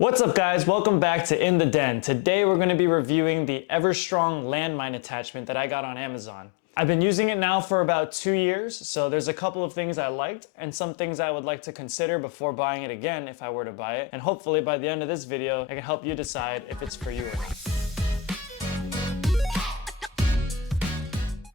What's up guys, welcome back to In The Den. Today we're going to be reviewing the EVERSTRONG Landmine attachment that I got on Amazon. I've been using it now for about 2 years, so there's a couple of things I liked and some things I would like to consider before buying it again if I were to buy it. And hopefully by the end of this video, I can help you decide if it's for you or not.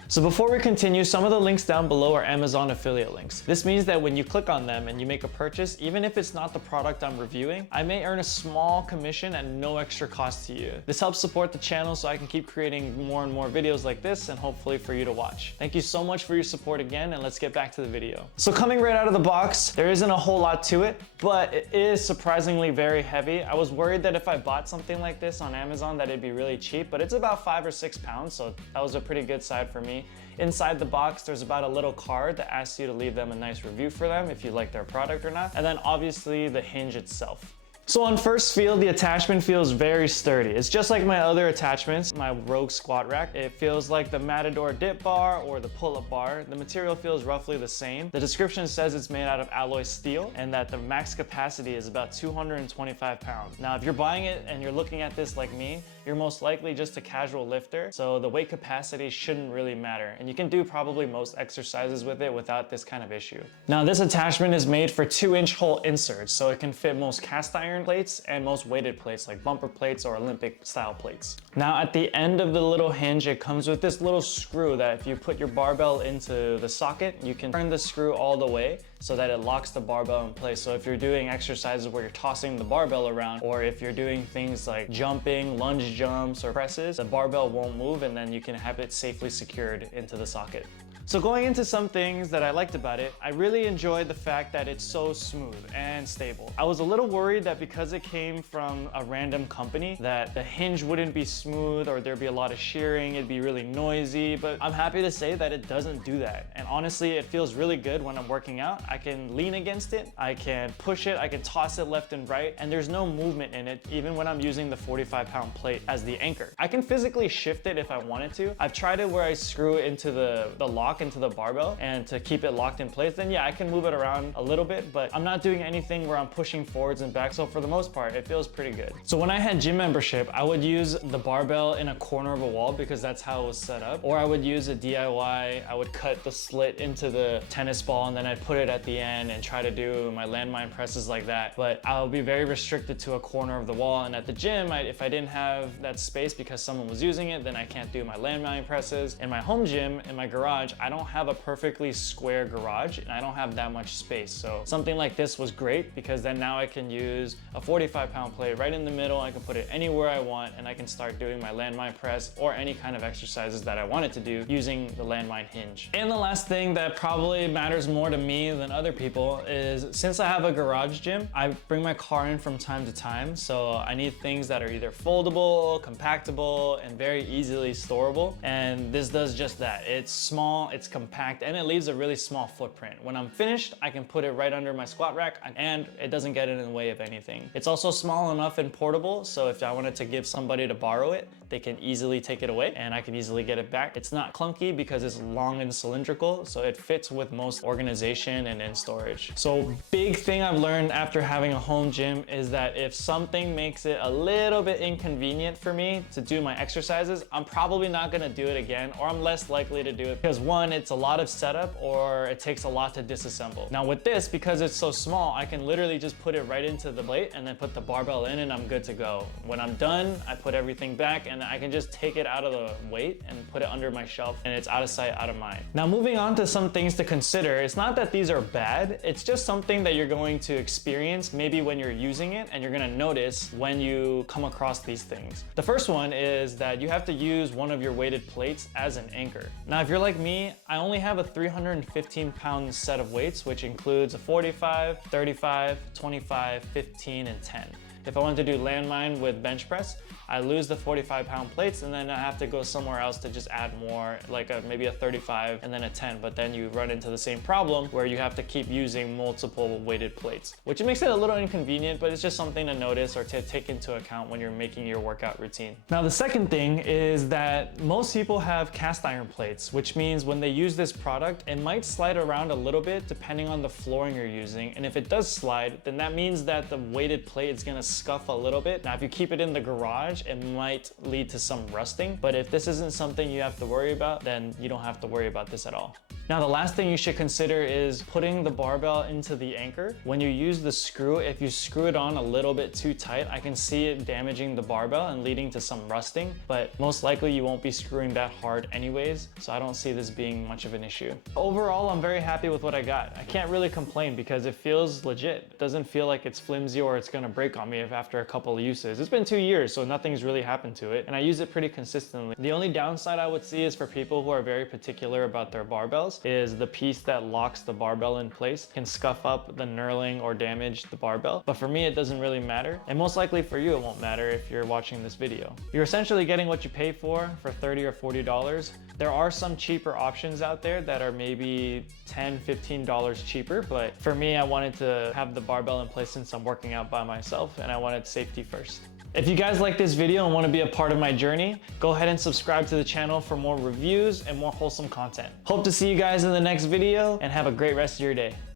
So before we continue, some of the links down below are Amazon affiliate links. This means that when you click on them and you make a purchase, even if it's not the product I'm reviewing, I may earn a small commission at no extra cost to you. This helps support the channel so I can keep creating more and more videos like this and hopefully for you to watch. Thank you so much for your support again, and let's get back to the video. So coming right out of the box, there isn't a whole lot to it, but it is surprisingly very heavy. I was worried that if I bought something like this on Amazon that it'd be really cheap, but it's about 5 or 6 pounds, so that was a pretty good side for me. Inside the box, there's about a little card that asks you to leave them a nice review for them if you like their product or not. And then obviously the hinge itself. So on first feel, the attachment feels very sturdy. It's just like my other attachments, my Rogue squat rack. It feels like the Matador dip bar or the pull-up bar. The material feels roughly the same. The description says it's made out of alloy steel and that the max capacity is about 225 pounds. Now, if you're buying it and you're looking at this like me, you're most likely just a casual lifter, so the weight capacity shouldn't really matter. And you can do probably most exercises with it without this kind of issue. Now, this attachment is made for 2-inch hole inserts, so it can fit most cast iron plates and most weighted plates like bumper plates or Olympic style plates. Now at the end of the little hinge, it comes with this little screw that if you put your barbell into the socket, you can turn the screw all the way so that it locks the barbell in place. So if you're doing exercises where you're tossing the barbell around, or if you're doing things like jumping, lunge jumps or presses, the barbell won't move and then you can have it safely secured into the socket. So going into some things that I liked about it, I really enjoyed the fact that it's so smooth and stable. I was a little worried that because it came from a random company that the hinge wouldn't be smooth or there'd be a lot of shearing, it'd be really noisy, but I'm happy to say that it doesn't do that. And honestly, it feels really good when I'm working out. I can lean against it, I can push it, I can toss it left and right, and there's no movement in it even when I'm using the 45-pound plate as the anchor. I can physically shift it if I wanted to. I've tried it where I screw it into the lock into the barbell and to keep it locked in place, then yeah, I can move it around a little bit, but I'm not doing anything where I'm pushing forwards and back, so for the most part, it feels pretty good. So when I had gym membership, I would use the barbell in a corner of a wall because that's how it was set up, or I would use a DIY. I would cut the slit into the tennis ball and then I'd put it at the end and try to do my landmine presses like that, but I'll be very restricted to a corner of the wall. And at the gym, if I didn't have that space because someone was using it, then I can't do my landmine presses. In my home gym, in my garage, I don't have a perfectly square garage and I don't have that much space. So something like this was great because then now I can use a 45-pound plate right in the middle. I can put it anywhere I want and I can start doing my landmine press or any kind of exercises that I wanted to do using the landmine hinge. And the last thing that probably matters more to me than other people is, since I have a garage gym, I bring my car in from time to time. So I need things that are either foldable, compactable, and very easily storable. And this does just that. It's small, it's compact, and it leaves a really small footprint. When I'm finished, I can put it right under my squat rack and it doesn't get in the way of anything. It's also small enough and portable, so if I wanted to give somebody to borrow it, they can easily take it away and I can easily get it back. It's not clunky because it's long and cylindrical, so it fits with most organization and in storage. So big thing I've learned after having a home gym is that if something makes it a little bit inconvenient for me to do my exercises, I'm probably not gonna do it again, or I'm less likely to do it because one, it's a lot of setup or it takes a lot to disassemble. Now with this, because it's so small, I can literally just put it right into the plate and then put the barbell in and I'm good to go. When I'm done, I put everything back and I can just take it out of the weight and put it under my shelf and it's out of sight, out of mind. Now moving on to some things to consider, it's not that these are bad, it's just something that you're going to experience maybe when you're using it and you're gonna notice when you come across these things. The first one is that you have to use one of your weighted plates as an anchor. Now if you're like me, I only have a 315-pound set of weights, which includes a 45, 35, 25, 15, and 10. If I want to do landmine with bench press, I lose the 45-pound plates and then I have to go somewhere else to just add more, like maybe a 35 and then a 10, but then you run into the same problem where you have to keep using multiple weighted plates, which makes it a little inconvenient, but it's just something to notice or to take into account when you're making your workout routine. Now, the second thing is that most people have cast iron plates, which means when they use this product, it might slide around a little bit depending on the flooring you're using. And if it does slide, then that means that the weighted plate is gonna scuff a little bit. Now, if you keep it in the garage, it might lead to some rusting, but if this isn't something you have to worry about, then you don't have to worry about this at all. Now, the last thing you should consider is putting the barbell into the anchor. When you use the screw, if you screw it on a little bit too tight, I can see it damaging the barbell and leading to some rusting, but most likely you won't be screwing that hard anyways, so I don't see this being much of an issue. Overall, I'm very happy with what I got. I can't really complain because it feels legit. It doesn't feel like it's flimsy or it's gonna break on me if after a couple of uses. It's been 2 years, so nothing's really happened to it, and I use it pretty consistently. The only downside I would see is for people who are very particular about their barbells is the piece that locks the barbell in place can scuff up the knurling or damage the barbell. But for me, it doesn't really matter. And most likely for you, it won't matter if you're watching this video. You're essentially getting what you pay for $30 or $40. There are some cheaper options out there that are maybe $10, $15 cheaper. But for me, I wanted to have the barbell in place since I'm working out by myself and I wanted safety first. If you guys like this video and want to be a part of my journey, go ahead and subscribe to the channel for more reviews and more wholesome content. Hope to see you guys in the next video and have a great rest of your day.